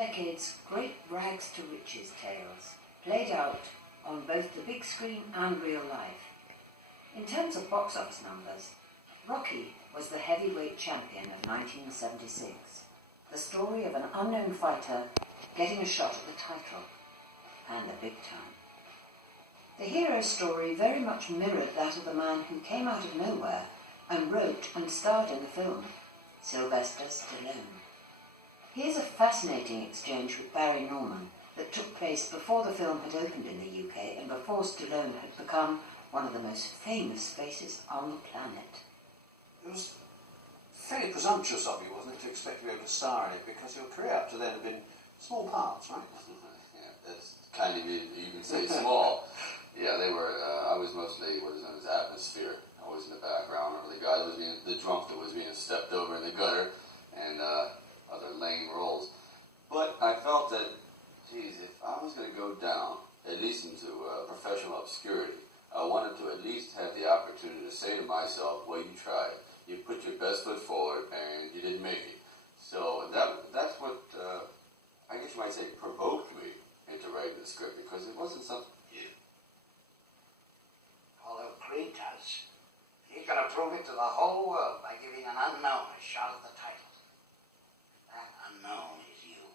decade's great rags to riches tales, played out on both the big screen and real life. In terms of box office numbers, Rocky was the heavyweight champion of 1976, the story of an unknown fighter getting a shot at the title, and the big time. The hero's story very much mirrored that of the man who came out of nowhere and wrote and starred in the film, Sylvester Stallone. Here's a fascinating exchange with Barry Norman that took place before the film had opened in the UK and before Stallone had become one of the most famous faces on the planet. It was fairly presumptuous of you, wasn't it, to expect to be able to star in it, because your career up to then had been small parts, right? Yeah, that's kind of you can say small. Yeah, they were. I was mostly what is known as atmosphere. I was in the background, or the guy that was being the drunk that was being stepped over in the gutter, and other lame roles. But I felt that, geez, if I was going to go down, at least into professional obscurity, I wanted to at least have the opportunity to say to myself, well, you tried. You put your best foot forward, and you didn't make it. So that's what, I guess you might say, provoked me into writing the script, because it wasn't something... Although Creed does, he's going to prove it to the whole world by giving an unknown a shot at the title. That unknown is you.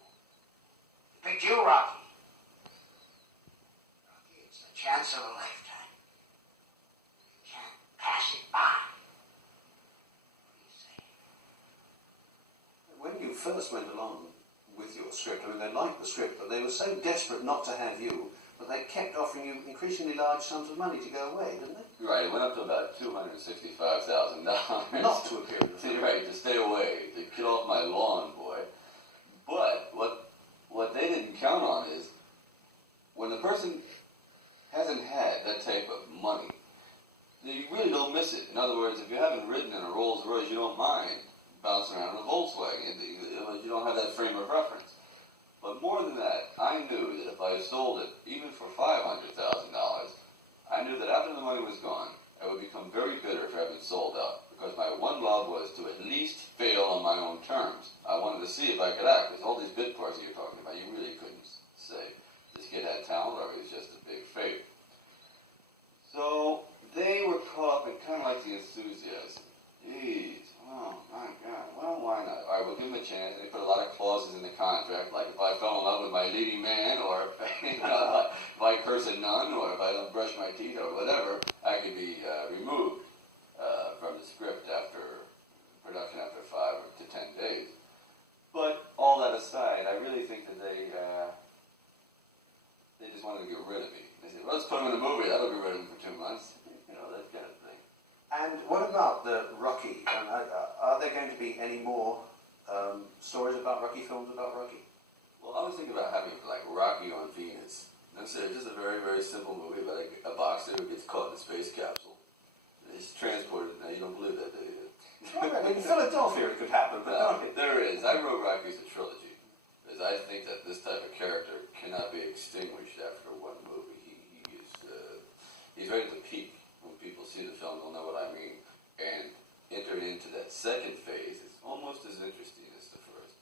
He picked you, Rocky. Rocky, it's the chance of a lifetime. You can't pass it by. What do you say? When you first went along with your script, I mean, they liked the script, but they were so desperate not to have you, but they kept offering you increasingly large sums of money to go away, didn't they? Right, it went up to about $265,000. Not to appear in the film. Right, to stay away, to get off my lawn, boy. But what they didn't count on is, when the person hasn't had that type of money, you really don't miss it. In other words, if you haven't ridden in a Rolls Royce, you don't mind bouncing around in a Volkswagen. You don't have that frame of reference. But more than that, I knew that if I sold it, even for $500,000, I knew that after the money was gone, I would become very bitter for having sold out, because my one love was to at least fail on my own terms. I wanted to see if I could act, because all these bit parts you're talking about, you really couldn't say this kid had talent or he was just a big fake. So they were caught up in kind of like the enthusiasm. Jeez, oh my God, well, why not? All right, we'll give him a chance. And they put a lot of clauses in the contract, like if I fell in love with my leading man, or if I curse a nun, or if I don't brush my teeth, or whatever, I could be removed from the script after production after 5 to 10 days. But all that aside, I really think that they just wanted to get rid of me. They said, well, let's put him in a movie. That'll get rid of him for 2 months. You know, that kind of thing. And what about the Rocky? Are there going to be any more stories about Rocky, films about Rocky? Well, I was thinking about having like Rocky on Venus. That's just a very, very simple movie about a boxer who gets caught in a space capsule. He's transported. Now, you don't believe that, do you? In Philadelphia it could happen, but no. There is. I wrote Rocky as a trilogy, because I think that this type of character cannot be extinguished after one movie. He's ready to peak. When people see the film, they'll know what I mean. And entering into that second phase is almost as interesting as the first.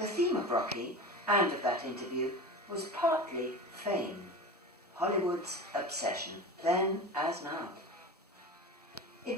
The theme of Rocky, and of that interview, was partly fame, Hollywood's obsession, then as now.